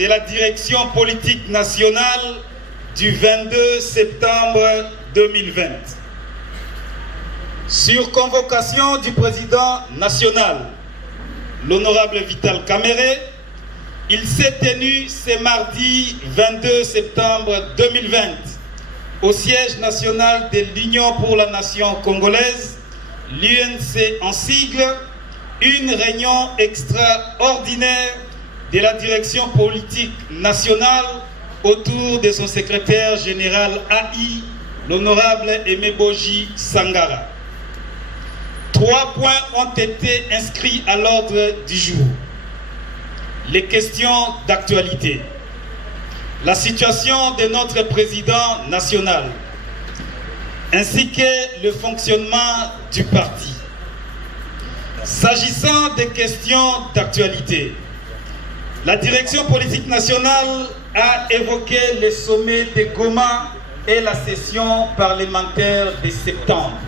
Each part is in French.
de la direction politique nationale du 22 septembre 2020. Sur convocation du président national, l'honorable Vital Kamerhe, il s'est tenu ce mardi 22 septembre 2020 au siège national de l'Union pour la nation congolaise, l'UNC en sigle, une réunion extraordinaire de la direction politique nationale autour de son secrétaire général AI, l'honorable Emeboji Sangara. 3 points ont été inscrits à l'ordre du jour. Les questions d'actualité. La situation de notre président national, ainsi que le fonctionnement du parti. S'agissant des questions d'actualité, la direction politique nationale a évoqué le sommet de Goma et la session parlementaire de septembre.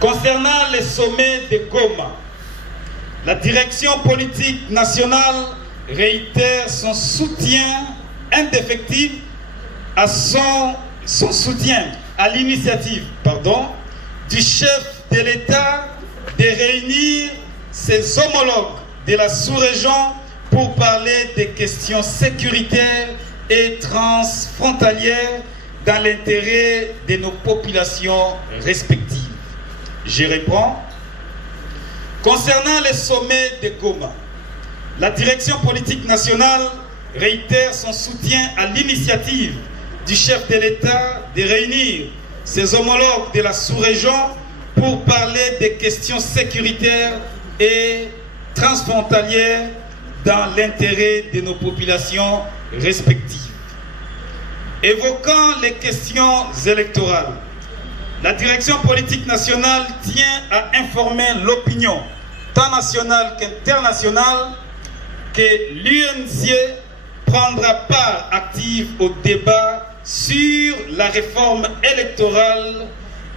Concernant le sommet de Goma, la direction politique nationale réitère son soutien indéfectible à l'initiative du chef de l'État de réunir ses homologues de la sous-région pour parler des questions sécuritaires et transfrontalières dans l'intérêt de nos populations respectives. Je réponds. Concernant le sommet de Goma, la direction politique nationale réitère son soutien à l'initiative du chef de l'État de réunir ses homologues de la sous-région pour parler des questions sécuritaires et transfrontalières dans l'intérêt de nos populations respectives. Évoquant les questions électorales, la direction politique nationale tient à informer l'opinion, tant nationale qu'internationale, que l'UNC prendra part active au débat sur la réforme électorale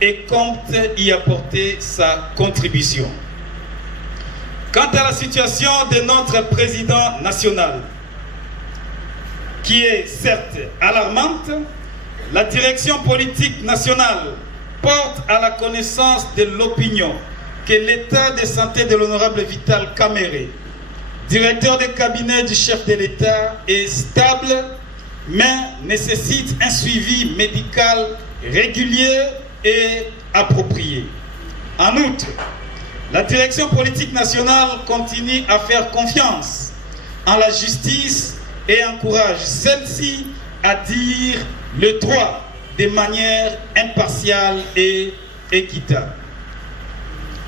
et compte y apporter sa contribution. Quant à la situation de notre président national, qui est certes alarmante, la direction politique nationale porte à la connaissance de l'opinion que l'état de santé de l'honorable Vital Kamerhe, directeur de cabinet du chef de l'État, est stable, mais nécessite un suivi médical régulier et approprié. En outre, la direction politique nationale continue à faire confiance en la justice et encourage celle-ci à dire le droit de manière impartiale et équitable.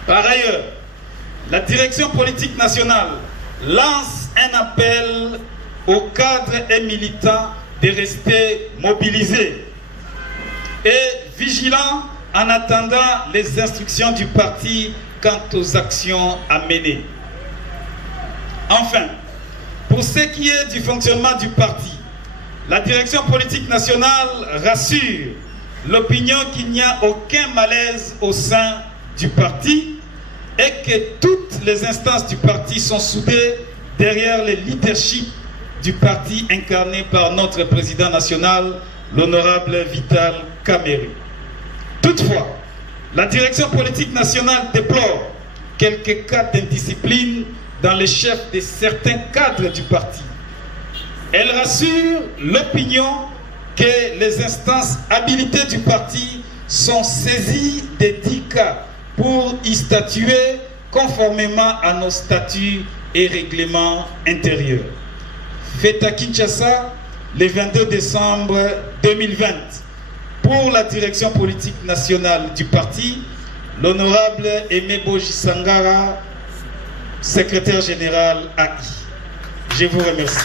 Par ailleurs, la direction politique nationale lance un appel aux cadres et militants de rester mobilisés et vigilants en attendant les instructions du parti quant aux actions à mener. Enfin, pour ce qui est du fonctionnement du parti, la direction politique nationale rassure l'opinion qu'il n'y a aucun malaise au sein du parti et que toutes les instances du parti sont soudées derrière le leadership du parti incarné par notre président national, l'honorable Vital Kamerhe. Toutefois, la direction politique nationale déplore quelques cas d'indiscipline dans les chefs de certains cadres du parti. Elle rassure l'opinion que les instances habilitées du parti sont saisies des 10 cas pour y statuer conformément à nos statuts et règlements intérieurs. Fait à Kinshasa le 22 décembre 2020 pour la direction politique nationale du parti, l'honorable Emeboji Sangara, secrétaire général AI. Je vous remercie.